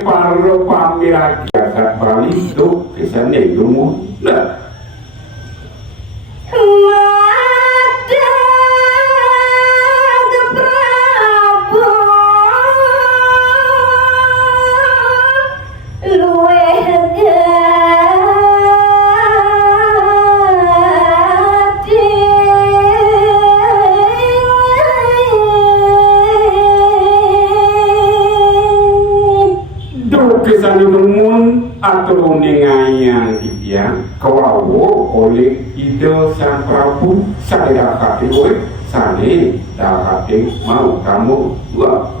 Paro pamiragi akan bali itu kesane ilmu nah atau nengayang dia kawawo oleh ide sang Prabu sane dakati kowe sane dakati mau kamu dua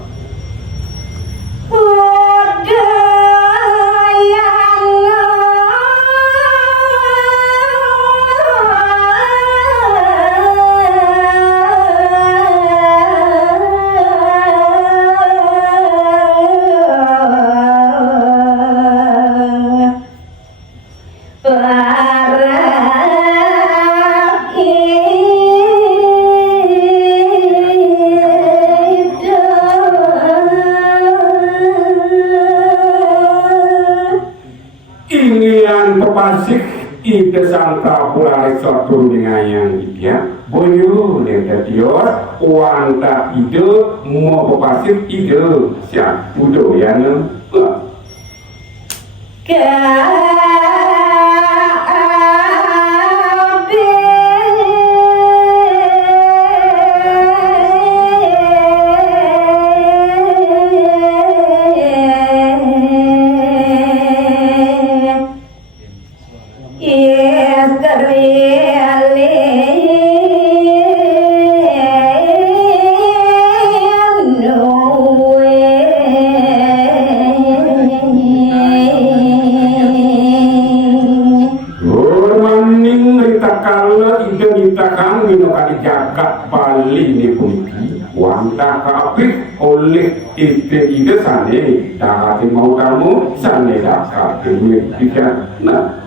ide sang Prabu Aleksa turuningayang dia boyo nenda dior wanta ide mau pepasir ide siap budo ya oleh ide sane dakati mau kamu sane dakati tidak nah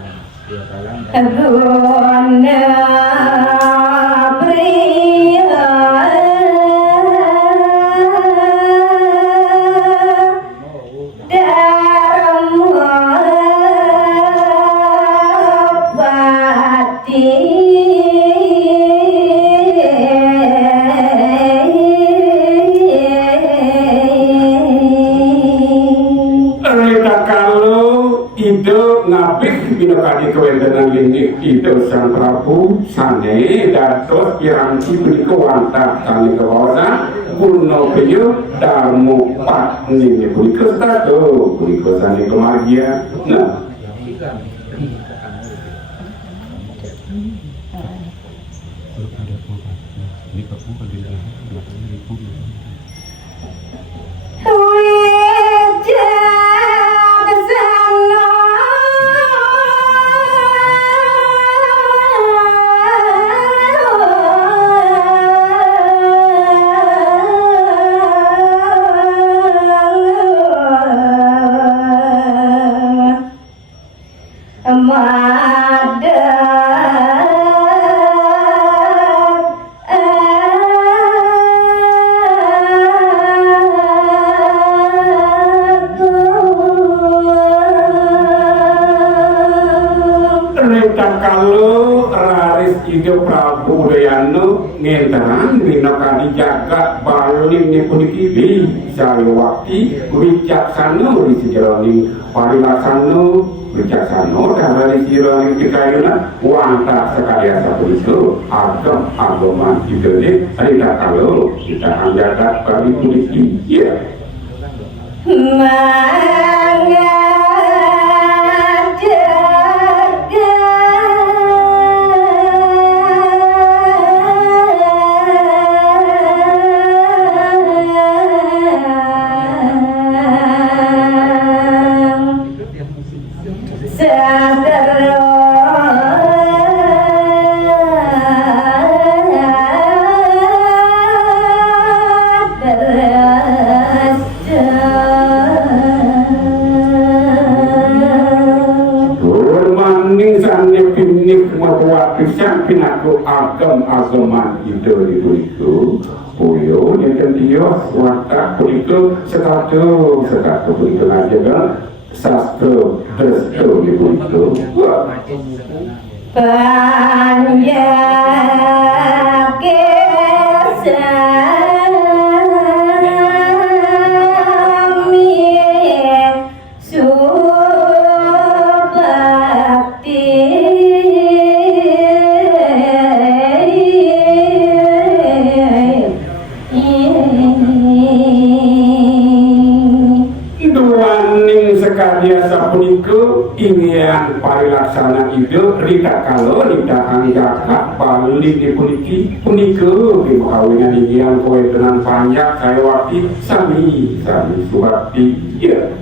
binokadi kewentenan lini itu sang Prabu sane dados piranti punika wantah sane kawasan kuno penyu darmu pat nini punika stato punika sane kemagia nah Prabu Udayana ngenteran binokadi jagat baling ni puniki di sayawakti wicaksana di sejroning parilaksana wicaksana dan di sejroning dikayuna wantah sekalian satu itu agama idene ada kalau kita jagat baling puniki ya agam-agaman itu itu puyo yang dia watak itu sekatu itu aja kan sastra drestra itu Panjang kesami subakti Duaning sekalian sapunika ingin parilaksana ide rita kalau rita anggaka balik di punika kawinan ingin kowe tenang panjang saya wakti sami subakti ya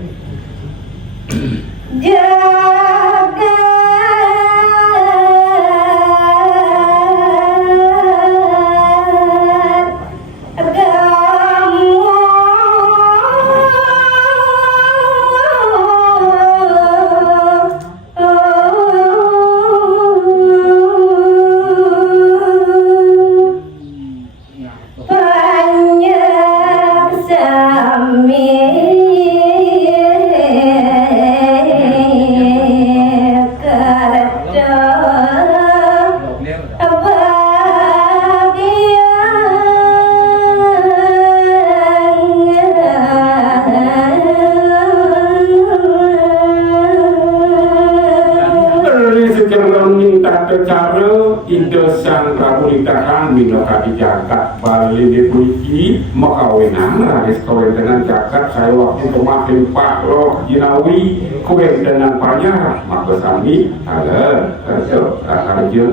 cara ide sang Prabu ditahan minaka di jagat balik di puji makawinan hadis kawin dengan jagat saya waktu kemarin Pak Loh Jinawi kawin dengan panjang maka sami ada kerja